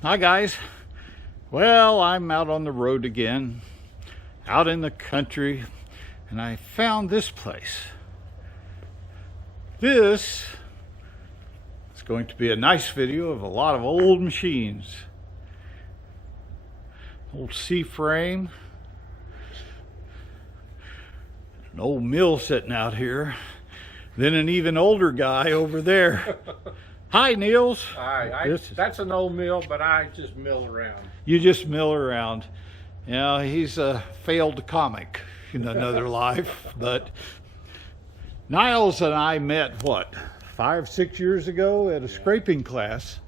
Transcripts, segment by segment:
Hi guys. Well, I'm out on the road again, out in the country, and I found this place. This is going to be a nice video of a lot of old machines. Old C-frame, an old mill sitting out here, then an even older guy over there. Hi, Niles. Hi. That's an old mill, but I just mill around. You just mill around. You know, he's a failed comic in another life. But Niles and I met, what, 5-6 years ago at a scraping class.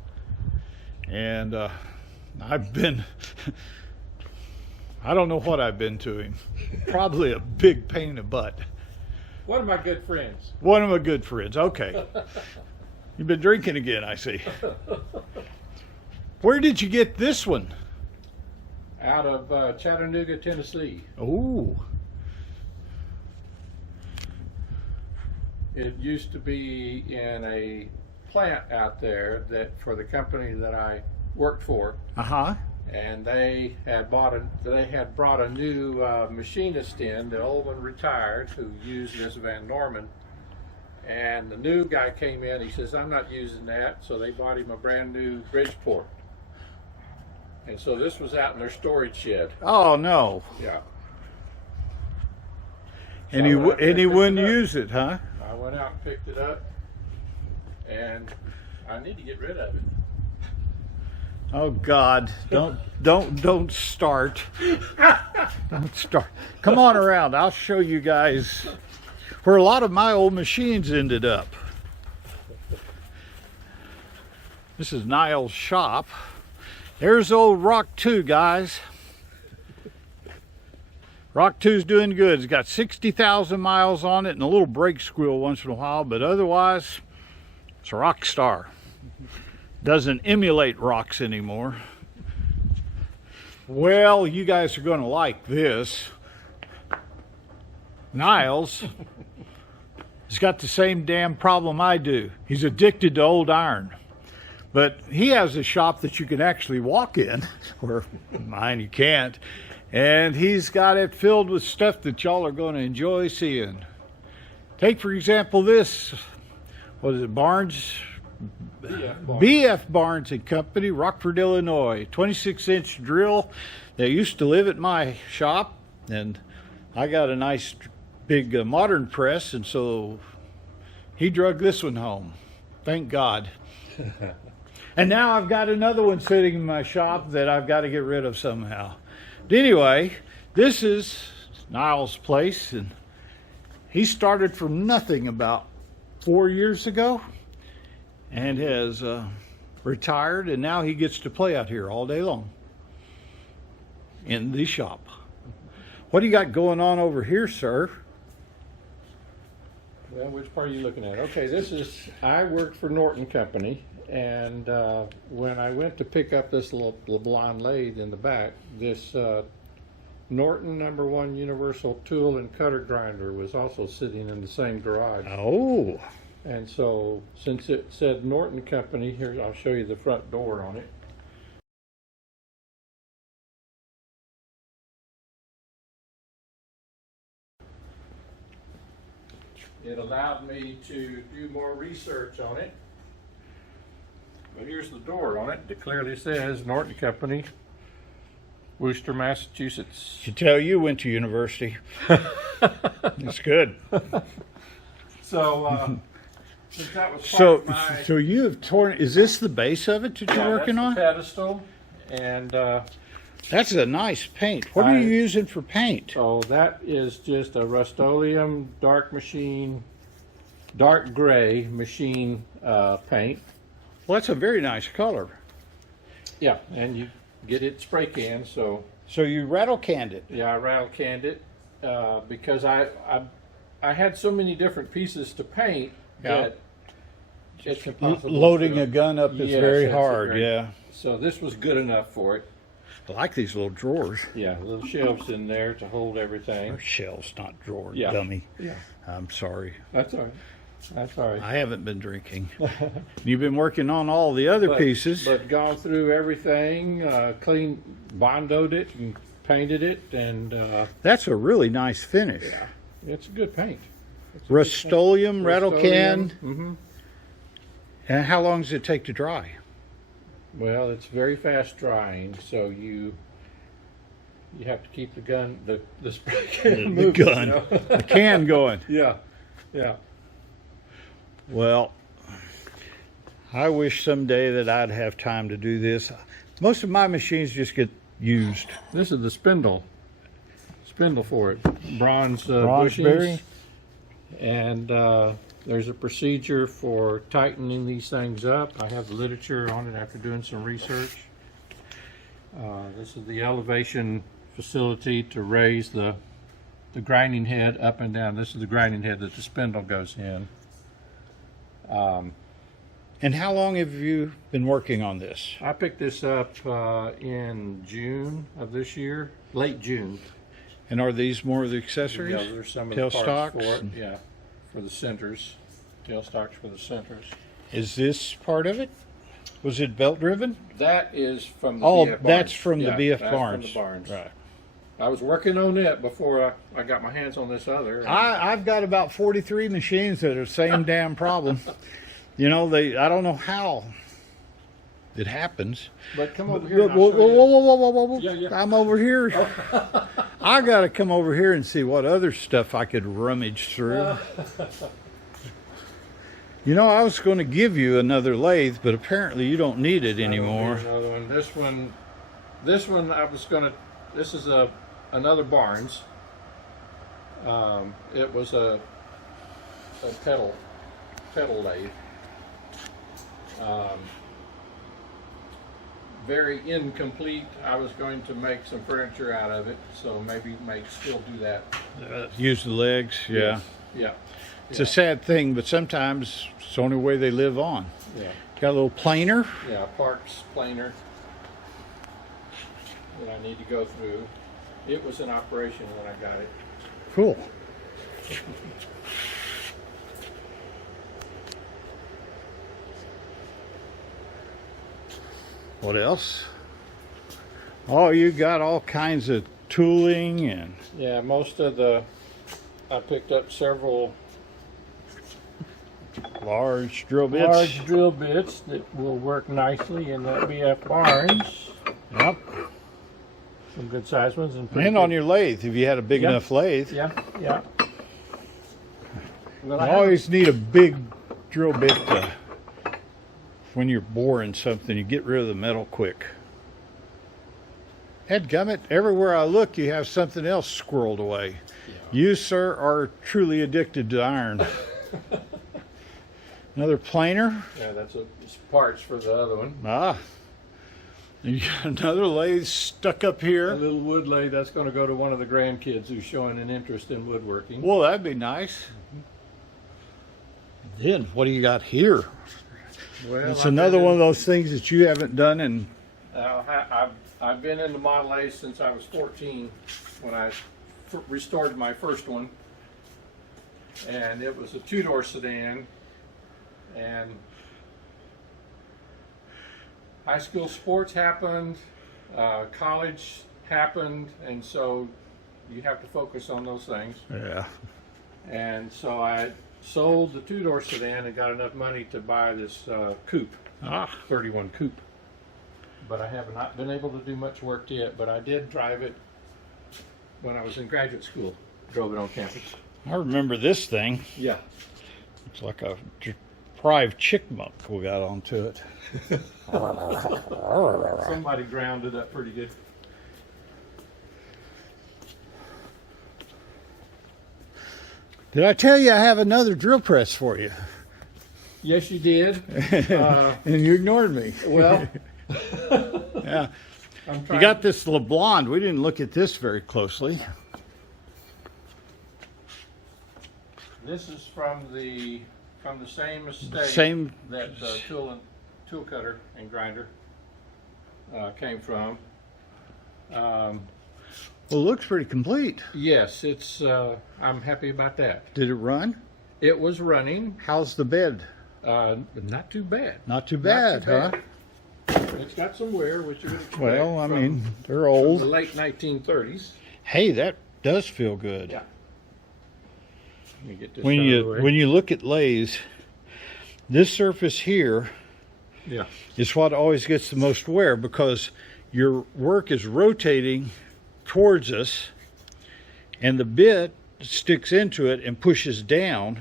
And I've been, I don't know what I've been to him. Probably a big pain in the butt. One of my good friends. One of my good friends, okay. You've been drinking again, I see. Where did you get this one? Out of Chattanooga, Tennessee. Oh. It used to be in a plant out there that for the company that I worked for. Uh-huh. And they had brought a new machinist in. The old one retired, who used this Van Norman. And the new guy came in, he says, I'm not using that. So they bought him a brand new Bridgeport. And so this was out in their storage shed. Oh, no. Yeah. And he wouldn't use it, huh? I went out and picked it up, and I need to get rid of it. Oh God, don't start. Don't start. Come on around, I'll show you guys where a lot of my old machines ended up. This is Niles' shop. There's old Rock 2, guys. Rock 2's doing good. It's got 60,000 miles on it and a little brake squeal once in a while, but otherwise, it's a rock star. Doesn't emulate rocks anymore. Well, you guys are going to like this. Niles has got the same damn problem I do. He's addicted to old iron. But he has a shop that you can actually walk in, where mine you can't. And he's got it filled with stuff that y'all are going to enjoy seeing. Take, for example, this. What is it, Barnes? BF Barnes and Company, Rockford, Illinois. 26-inch drill. They used to live at my shop, and I got a nice big modern press, and so he drug this one home. Thank God. And now I've got another one sitting in my shop that I've got to get rid of somehow. But anyway, this is Niles' place, and he started from nothing about 4 years ago and has retired, and now he gets to play out here all day long in the shop. What do you got going on over here, sir? Well, which part are you looking at? Okay, I worked for Norton Company, and when I went to pick up this little blonde lathe in the back, this Norton #1 Universal Tool and Cutter Grinder was also sitting in the same garage. Oh. And so, since it said Norton Company, here I'll show you the front door on it. It allowed me to do more research on it. But here's the door on it. It clearly says Norton Company, Worcester, Massachusetts. Should tell you went to university. It's good. So, since that was part of my... So you have torn... Is this the base of it that you're working on? That's the pedestal. And... that's a nice paint. What are you using for paint? Oh, that is just a Rust-Oleum dark gray machine paint. Well, that's a very nice color. Yeah, and you get it spray canned, so... So you rattle canned it? Yeah, I rattle canned it because I had so many different pieces to paint that it's impossible. Loading a gun up is very hard, yeah. So this was good enough for it. I like these little drawers. Yeah, little shelves in there to hold everything. Or shelves, not drawers, yeah. dummy. Yeah. I'm sorry. That's all right. That's all right. I haven't been drinking. You've been working on all the other pieces. But gone through everything, clean, bondoed it and painted it, and That's a really nice finish. yeah, it's a good paint. Rust-Oleum, rattle can. Mm-hmm. And how long does it take to dry? Well, it's very fast drying, so you have to keep the gun, the spray can The moving, gun. you know? The can going. Yeah, yeah. Well, I wish someday that I'd have time to do this. Most of my machines just get used. This is the spindle for it. Bronze Bronze bushings. bearing. And there's a procedure for tightening these things up. I have the literature on it after doing some research. This is the elevation facility to raise the grinding head up and down. This is the grinding head that the spindle goes in. And how long have you been working on this? I picked this up in June of this year, late June. And are these more of the accessories? Yeah, there's some of Tail the parts stocks for it. and- Yeah, for the centers, tail stocks for the centers. Is this part of it? Was it belt driven? That is from the Oh, BF Barnes. that's from the Yeah, BF that's Barnes. From the Barnes. Right. I was working on it before I got my hands on this other. I've got about 43 machines that are the same damn problem. You know, I don't know how it happens. But come over here. Whoa, And whoa, I'll show whoa, you. whoa, whoa, whoa, whoa. Yeah, yeah. I'm over here. I got to come over here and see what other stuff I could rummage through. You know, I was going to give you another lathe, but apparently you don't need it anymore. Here's another one. This one I was gonna. This is another Barnes. It was a pedal lathe. Very incomplete. I was going to make some furniture out of it, so maybe still do that. Use the legs, yeah. Yeah. It's a sad thing, but sometimes it's the only way they live on. Yeah. Got a little planer. Yeah, parts planer that I need to go through. It was in operation when I got it. Cool. What else? Oh, you got all kinds of tooling and Yeah, I picked up several large drill bits. large drill bits that will work nicely in that BF Barnes. Yep. Some good sized ones. And And on your lathe, if you had a big Yep. enough lathe. Yeah, yeah. Well, You I have- always need a big drill bit when you're boring something. You get rid of the metal quick. Headgummit, everywhere I look, you have something else squirreled away. You, sir, are truly addicted to iron. Another planer. Yeah, it's parts for the other one. Ah. And you got another lathe stuck up A here. little wood lathe that's going to go to one of the grandkids who's showing an interest in woodworking. Well, that'd be nice. Then, what do you got here? Well, It's another one of those things that you haven't done in. I've been into Model A since I was 14 when I restored my first one, and it was a two-door sedan, and high school sports happened, college happened, and so you have to focus on those things. Yeah. And so I sold the two-door sedan and got enough money to buy this coupe, 31 coupe. But I have not been able to do much work yet, but I did drive it when I was in graduate school. Drove it on campus. I remember this thing. Yeah. It's like a deprived chickmunk we got onto it. Somebody ground it up pretty good. Did I tell you I have another drill press for you? Yes, you did. And you ignored me. Well, Yeah. I'm You trying. got this LeBlond. We didn't look at this very closely. This is from the same estate Same. that tool cutter and grinder came from. Well, it looks pretty complete. Yes, it's. I'm happy about that. Did it run? It was running. How's the bed? Not too bad. Not too bad, huh? It's got some wear, which you would expect. Well, I mean, they're from old. the late 1930s. Hey, that does feel good. Yeah. Let me get this When out of the you way. when you look at lathes, this surface here Yeah. is what always gets the most wear because your work is rotating towards us, and the bit sticks into it and pushes down,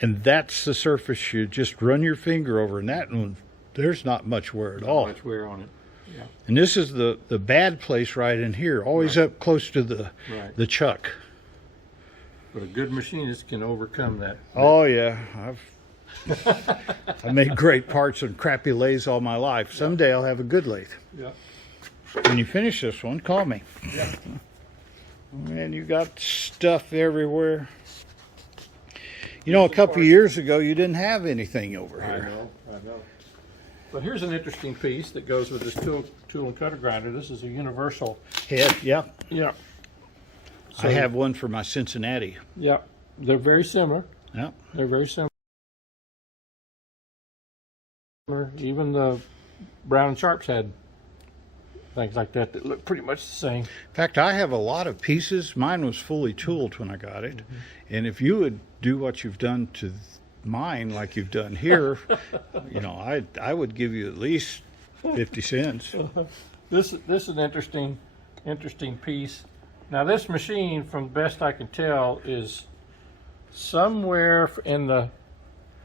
and that's the surface you just run your finger over, and that one, there's not much wear at all. Not much wear on it. Yeah. And this is the bad place right in here, always Right. up close to the Right. chuck. But a good machinist can overcome that. Oh yeah, I made great parts on crappy lathes all my life. Someday I'll have a good lathe. Yeah. When you finish this one, call me. Yeah. Man, you got stuff everywhere. You know, a couple of years ago, you didn't have anything over I here. know. But here's an interesting piece that goes with this tool and cutter grinder. This is a universal. Head, yeah. Yeah. I have one for my Cincinnati. Yeah. They're very similar. Yeah. They're very similar. Even the Brown and Sharps had things like that that look pretty much the same. In fact, I have a lot of pieces. Mine was fully tooled when I got it. And if you would do what you've done to mine like you've done here, you know, I would give you at least 50 cents. This is an interesting piece. Now this machine, from the best I can tell, is somewhere in the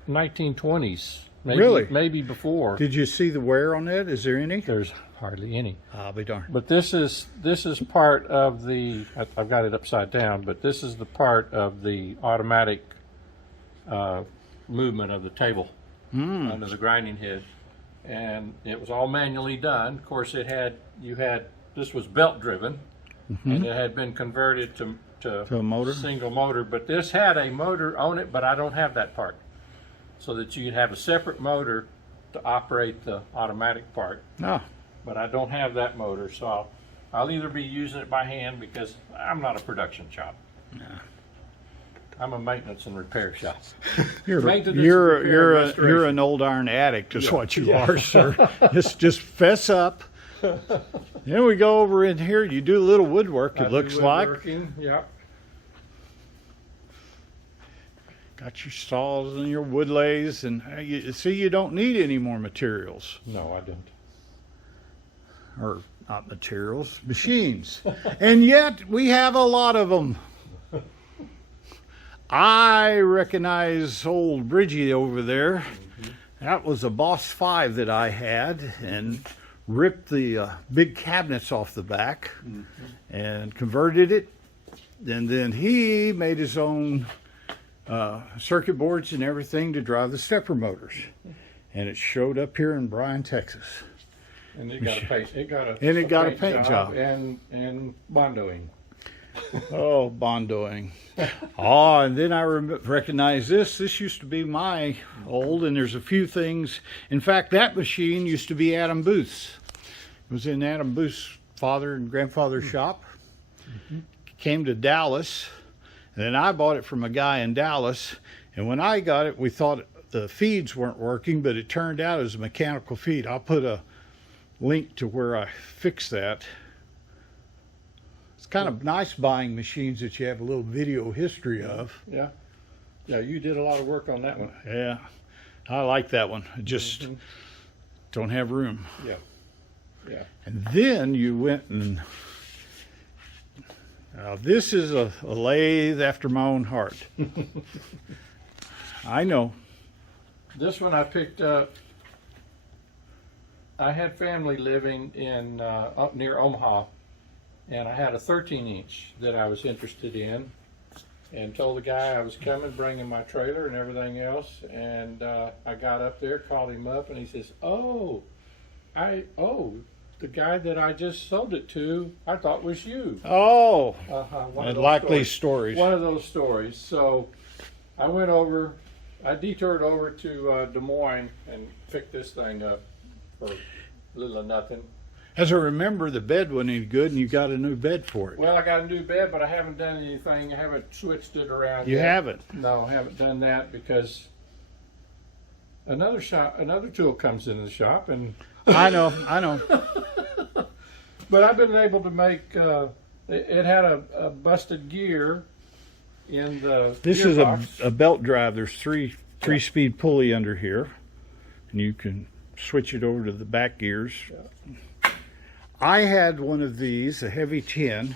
1920s. Maybe, Really? Maybe before. Did you see the wear on that? Is there any? There's hardly any. I'll be darned. But this is part of the. I've got it upside down, but this is the part of the automatic movement of the table under the grinding head, and it was all manually done. Of course, this was belt driven, and it had been converted to a motor? single motor. But this had a motor on it, but I don't have that part, so that you'd have a separate motor to operate the automatic part. No. But I don't have that motor, so I'll either be using it by hand because I'm not a production shop. I'm a maintenance and repair shop. Maintenance, repair, You're restoration. an old iron addict is what you Yeah. are, sir. Just fess up. Then we go over in here. You do a little woodwork, I it do looks like. woodworking, yeah. Got your saws and your wood lathes, and see, you don't need any more materials. No, I don't. Or not materials, machines. And yet we have a lot of them. I recognize old Bridgie over there. That was a Boss 5 that I had, and ripped the big cabinets off the back and converted it. And then he made his own circuit boards and everything to drive the stepper motors. And it showed up here in Bryan, Texas. And it got a paint. It got a paint job. and bondoing. Oh, bondoing. Oh, and then I recognize this. This used to be my old, and there's a few things. In fact, that machine used to be Adam Booth's. It was in Adam Booth's father and grandfather's shop. Came to Dallas, and then I bought it from a guy in Dallas. And when I got it, we thought the feeds weren't working, but it turned out it was a mechanical feed. I'll put a link to where I fixed that. It's kind of nice buying machines that you have a little video history of. Yeah. Yeah, you did a lot of work on that one. Yeah, I like that one. I just don't have room. Yeah. Yeah. And then you went and now this is a lathe after my own heart. I know. This one I picked up. I had family living in up near Omaha, and I had a 13-inch that I was interested in, and told the guy I was coming, bringing my trailer and everything else. And I got up there, called him up, and he says, the guy that I just sold it to, I thought was you." Oh, One of and those likely stories. stories. One of those stories. So I went over, I detoured over to Des Moines and picked this thing up for little or nothing. As I remember, the bed wasn't any good, and you got a new bed for it. Well, I got a new bed, but I haven't done anything. I haven't switched it around You yet. haven't? No, I haven't done that because another tool comes into the shop, and I know. but I've been able to make. It had a busted gear in the. This is gearbox. a belt drive. There's three-speed pulley under here, and you can switch it over to the back gears. I had one of these, a heavy 10,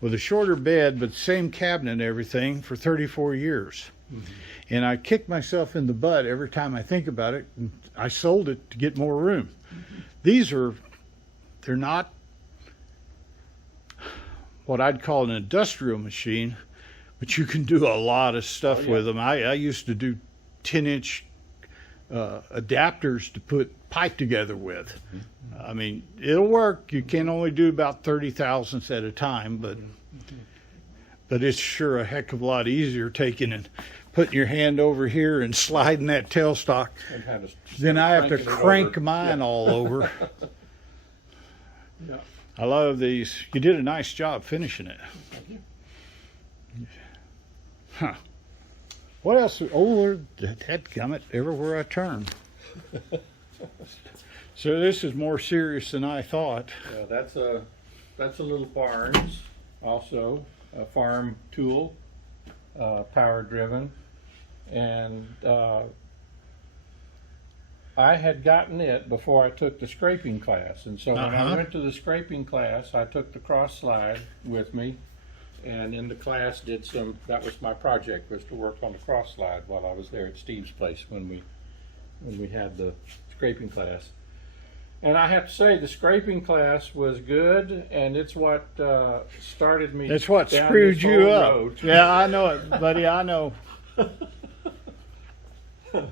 with a shorter bed, but same cabinet and everything for 34 years. Mm-hmm. And I kick myself in the butt every time I think about it. And I sold it to get more room. Mm-hmm. They're not what I'd call an industrial machine, but you can do a lot of stuff with them. I used to do 10-inch adapters to put pipe together with. Mm-hmm. I mean, it'll work. You can only do about 30 thousandths at a time, but it's sure a heck of a lot easier taking and putting your hand over here and sliding that tailstock than I have to crank mine all over. Yeah. I love these. You did a nice job finishing it. Thank you. Huh. What else? Oh, dadgummit, everywhere I turn. So this is more serious than I thought. Yeah, that's a little Barnes, also a farm tool, power driven, and I had gotten it before I took the scraping class, and so when I went to the scraping class, I took the cross slide with me, and in the class that was my project, was to work on the cross slide while I was there at Steve's place when we had the scraping class. And I have to say, the scraping class was good, and it's what started me. That's what down screwed this you whole up. road. Yeah, I know it, buddy. I know. Well,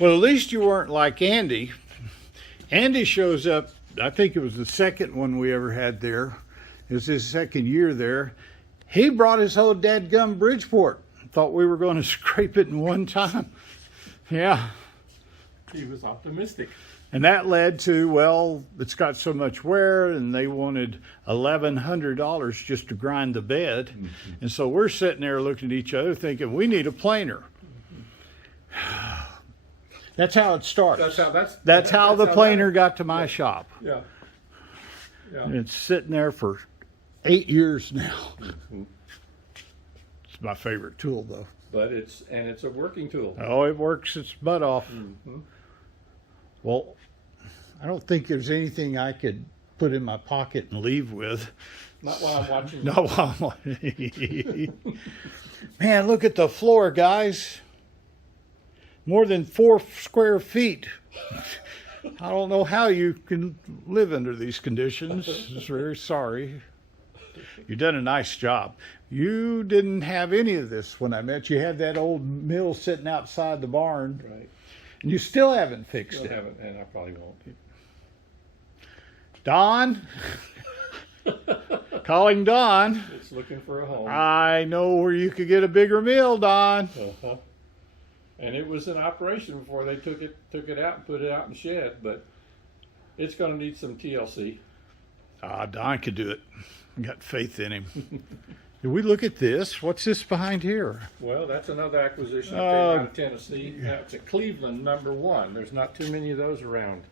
at least you weren't like Andy. Andy shows up. I think it was the second one we ever had there. It was his second year there. He brought his whole dadgum Bridgeport. Thought we were going to scrape it in one time. Yeah. He was optimistic. And that led to, well, it's got so much wear, and they wanted $1,100 just to grind the bed. Mm-hmm. And so we're sitting there looking at each other thinking, we need a planer. Mm-hmm. That's how it starts. That's how the planer got to my shop. Yeah. And it's sitting there for 8 years now. Mm-hmm. It's my favorite tool, though. But it's a working tool. Oh, it works its butt off. Mm-hmm. Well, I don't think there's anything I could put in my pocket and leave with. Not while I'm watching. Not while I'm watching. Man, look at the floor, guys. More than 4 square feet. I don't know how you can live under these conditions. I'm very sorry. You've done a nice job. You didn't have any of this when I met you. You had that old mill sitting outside the barn. Right. And you still haven't fixed it. Haven't, and I probably won't. Don? Calling Don. It's looking for a home. I know where you could get a bigger mill, Don. Uh-huh. And it was in operation before they took it out and put it out in the shed, but it's going to need some TLC. Don could do it. I got faith in him. Did we look at this? What's this behind here? Well, that's another acquisition that came out of Tennessee. It's a Cleveland #1. There's not too many of those around.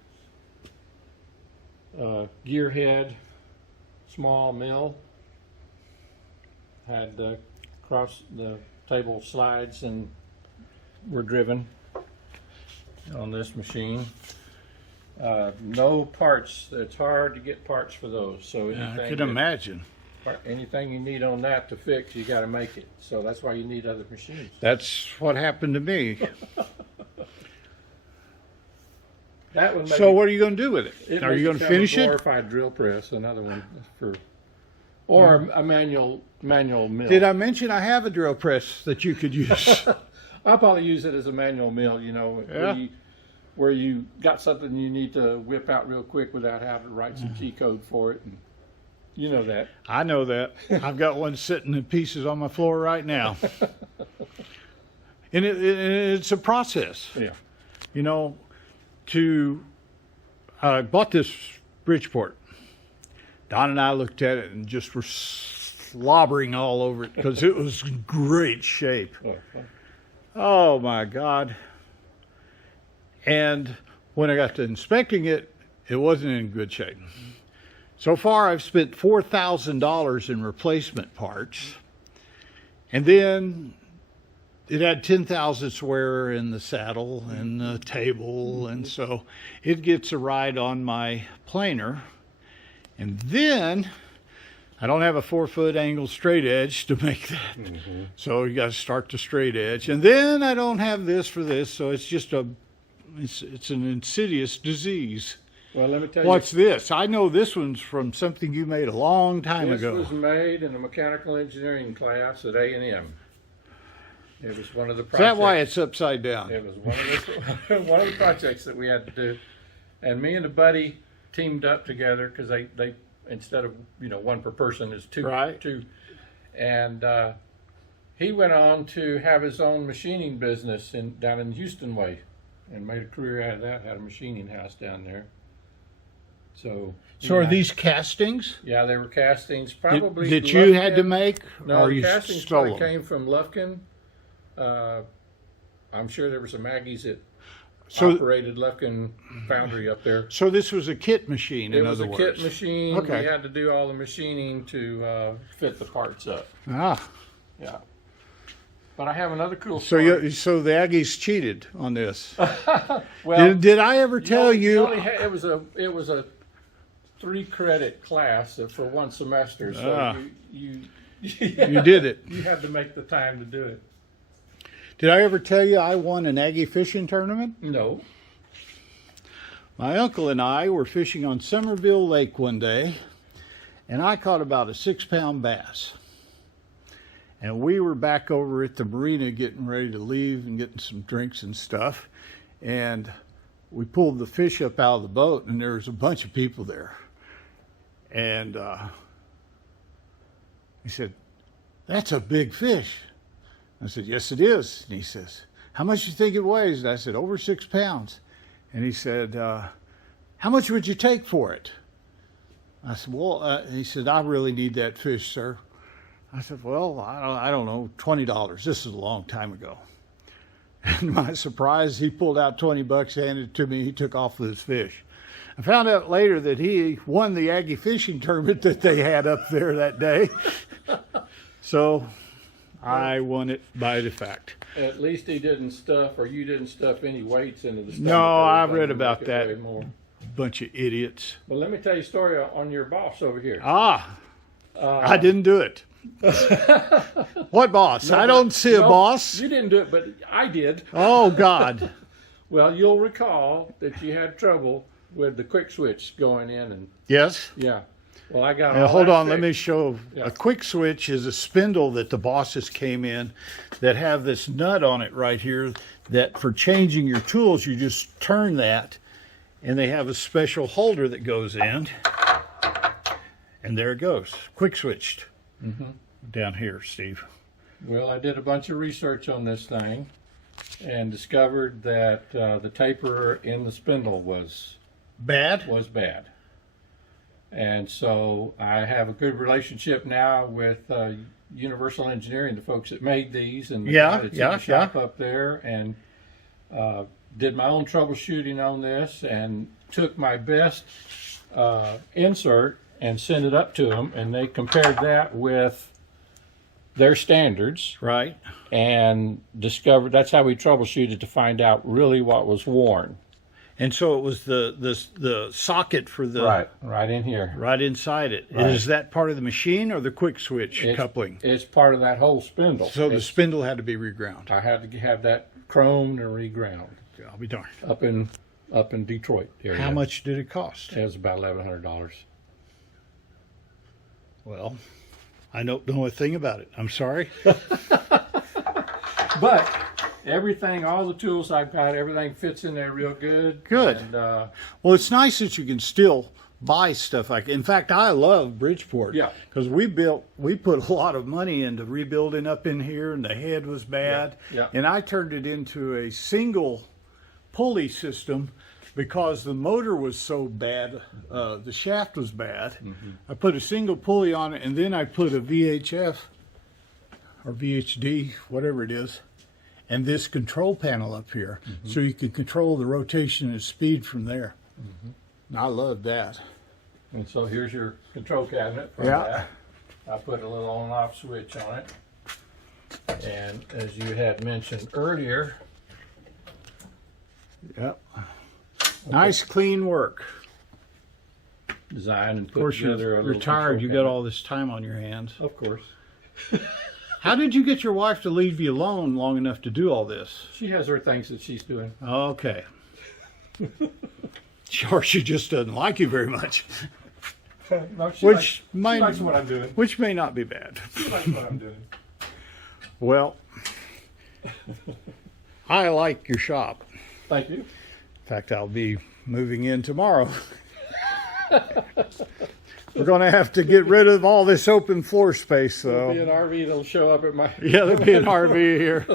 Gearhead, small mill. Had cross the table slides and were driven on this machine. No parts. It's hard to get parts for those. So I can imagine. Anything you need on that to fix, you got to make it. So that's why you need other machines. That's what happened to me. That one. So what are you going to do with it? Are you going to finish it? A glorified drill press. Another one or a manual mill. Did I mention I have a drill press that you could use? I'll probably use it as a manual mill. You know, where you got something you need to whip out real quick without having to write some G code for it. And, you know that. I know that. I've got one sitting in pieces on my floor right now. And it's a process. Yeah. You know, I bought this Bridgeport. Don and I looked at it and just were slobbering all over it because it was in great shape. Oh my God. And when I got to inspecting it, it wasn't in good shape. So far, I've spent $4,000 in replacement parts. And then it had 10 thousandths wear in the saddle and the table. And so it gets a ride on my planer. And then I don't have a 4-foot angle straight edge to make that. So you got to start the straight edge. And then I don't have this for this. So it's just it's an insidious disease. Well, let me tell you. What's this? I know this one's from something you made a long time ago. This was made in a mechanical engineering class at A&M. It was one of the projects. Is that why it's upside down? It was one of the projects that we had to do. And me and a buddy teamed up together because they instead of one per person is two. Right. Two. And he went on to have his own machining business down in Houston way and made a career out of that, had a machining house down there. So are these castings? Yeah, they were castings. Probably that you had to make? No, or the you castings stole probably them? came from Lufkin. I'm sure there were some Aggies that So- operated Lufkin Foundry up there. So this was a kit machine, in other words. It was a kit machine. Okay. We had to do all the machining to fit the parts up. Ah. Yeah. But I have another cool So story. so the Aggies cheated on this. Well, Did I ever tell you? it was a 3-credit class for one semester, so you did it. You had to make the time to do it. Did I ever tell you I won an Aggie fishing tournament? No. My uncle and I were fishing on Somerville Lake one day, and I caught about a 6-pound bass. And we were back over at the marina getting ready to leave and getting some drinks and stuff. And we pulled the fish up out of the boat, and there was a bunch of people there. And he said, "That's a big fish." I said, "Yes, it is." And he says, "How much do you think it weighs?" And I said, "Over 6 pounds." And he said, "How much would you take for it?" I said, "Well," and he said, "I really need that fish, sir." I said, "Well, I don't know, $20. This is a long time ago." And to my surprise, he pulled out $20, handed it to me. He took off with his fish. I found out later that he won the Aggie fishing tournament that they had up there that day. So I won it by defact. At least he didn't stuff, or you didn't stuff any weights into the stomach. No, I read to about make it weigh that. more. Bunch of idiots. Well, let me tell you a story on your boss over here. I didn't do it. What boss? I don't see a boss. You didn't do it, but I did. Oh, God. Well, you'll recall that you had trouble with the quick switch going in, and Yes. yeah. Well, I got. Now, all hold that on, let fixed. me show. Yeah. A quick switch is a spindle that the bosses came in that have this nut on it right here that for changing your tools, you just turn that, and they have a special holder that goes in, and there it goes, quick switched. Down here, Steve. Well, I did a bunch of research on this thing and discovered that the taper in the spindle was Bad? bad. And so I have a good relationship now with Universal Engineering, the folks that made these, and the guy that's in the shop up there, and did my own troubleshooting on this and took my best insert and sent it up to them, and they compared that with their standards, Right. and discovered that's how we troubleshooted to find out really what was worn. And so it was the socket for the Right in here. right inside it. Right. Is that part of the machine or the quick switch coupling? It's part of that whole spindle. So the spindle had to be reground. I had to have that chromed and reground I'll be darned. up in Detroit area. How much did it cost? It was about $1,100. Well, I don't know a thing about it. I'm sorry. But everything, all the tools I've got, everything fits in there real good. Good. And, Well, it's nice that you can still buy stuff like. In fact, I love Bridgeport. Yeah. Because we put a lot of money into rebuilding up in here, and the head was bad. Yeah. And I turned it into a single pulley system because the motor was so bad, the shaft was bad. I put a single pulley on it, and then I put a VHF or VHD, whatever it is, and this control panel up here, so you can control the rotation and speed from there. And I love that. And so here's your control cabinet for that. I put a little on-off switch on it. And as you had mentioned earlier, Yep. Nice clean work. design and Of put course, together a you're little retired. You control got all this time on your hands. cabinet. Of course. How did you get your wife to leave you alone long enough to do all this? She has her things that she's doing. Okay. Sure, she just doesn't like you very much, No, she which likes what I'm doing. which may not be bad. She likes what I'm doing. Well, I like your shop. Thank you. In fact, I'll be moving in tomorrow. We're going to have to get rid of all this open floor space, There'll be an though. RV that'll show up at my... Yeah, there'll be an RV here.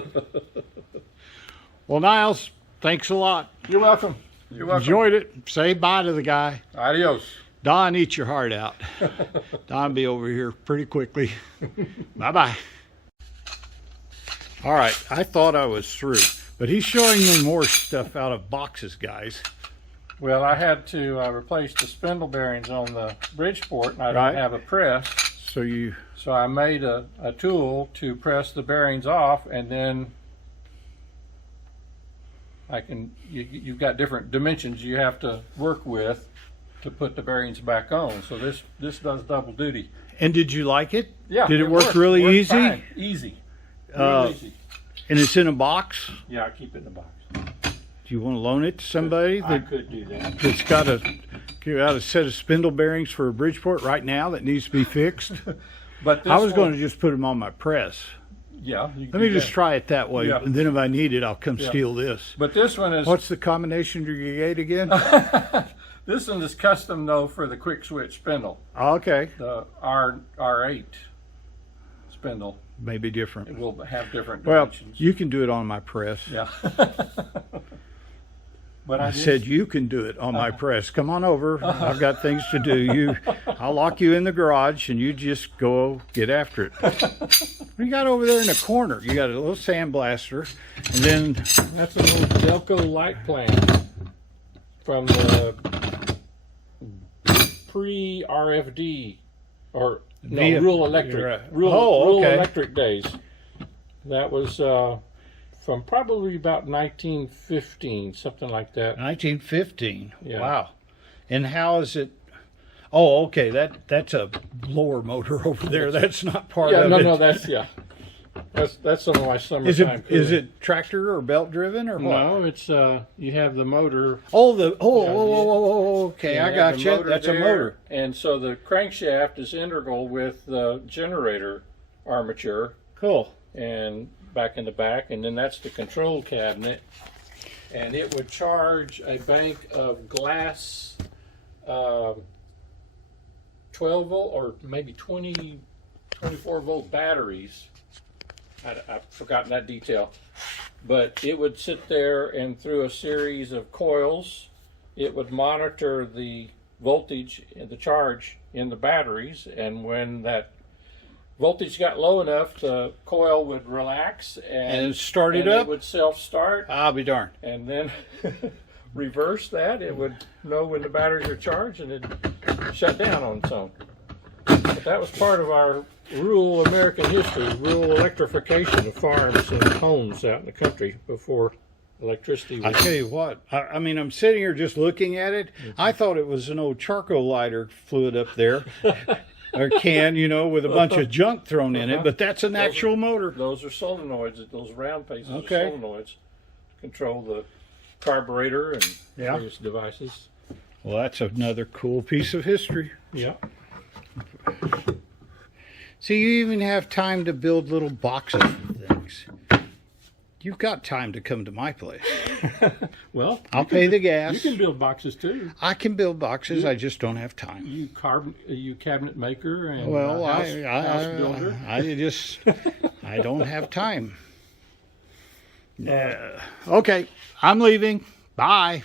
Well, Niles, thanks a lot. You're welcome. You're welcome. Enjoyed it. Say bye to the guy. Adios. Don, eat your heart out. Don be over here pretty quickly. Bye-bye. All right, I thought I was through, but he's showing me more stuff out of boxes, guys. Well, I had to replace the spindle bearings on the Bridgeport, and I Right. don't have a press. So I made a tool to press the bearings off, and then you've got different dimensions you have to work with to put the bearings back on. So this does double duty. and did you like it? Yeah. Did it work worked. really Worked easy? fine. Easy. Real easy. And it's in a box? Yeah, I keep it in the box. Do you want to loan it to somebody I that, could do that. that's got a set of spindle bearings for a Bridgeport right now that needs to be fixed? But this I was one- going to just put them on my press. Yeah. You Let can me do just that. try it that way, Yeah. and then if I need it, I'll come Yeah. steal this. But this one is What's the combination to your gate again? this one is custom though for the quick switch spindle, Okay, the R8 spindle. maybe different. It will have different Well, dimensions. you can do it on my press. Yeah. But I did- said you can do it on my press. Come on over. I've got things to do. I'll lock you in the garage, and you just go get after it. What do you got over there in the corner? You got a little sandblaster, and then that's an old Delco light plant from the pre-RFD or no, VF rural electric, you're right. rural, Oh, rural okay. electric days. That was from probably about 1915, something like that. 1915. Yeah. Wow. And how is it? Oh, okay. That's a blower motor over there. That's not part Yeah, of no, it. no, that's some of my summertime. Is cooling. it tractor or belt driven or what? No, it's you have the motor. Okay, You I have got the you. motor That's a there, motor. And so the crankshaft is integral with the generator armature Cool. and back in the back, and then that's the control cabinet. And it would charge a bank of glass 12 volt or maybe 24 volt batteries. I've forgotten that detail. But it would sit there, and through a series of coils, it would monitor the voltage and the charge in the batteries. And when that voltage got low enough, the coil would relax And start it and up? It would self-start, I'll be darned. and then reverse that. It would know when the batteries are charged, and it'd shut down on its own. But that was part of our rural American history, rural electrification of farms and homes out in the country before electricity I was. tell you what, I mean, I'm sitting here just looking at it. I thought it was an old charcoal lighter fluid up there, or can, with a bunch of junk thrown in it, but that's an actual motor. Those are solenoids, those round pieces Okay. are solenoids. Control the carburetor and Yeah. various devices. Well, that's another cool piece of history. Yeah. See, you even have time to build little boxes of things. You've got time to come to my place. Well, I'll pay the gas. you can build boxes too. I can build boxes. I just don't have time. You cabinet maker and Well, house builder. I don't have time. Okay, I'm leaving. Bye.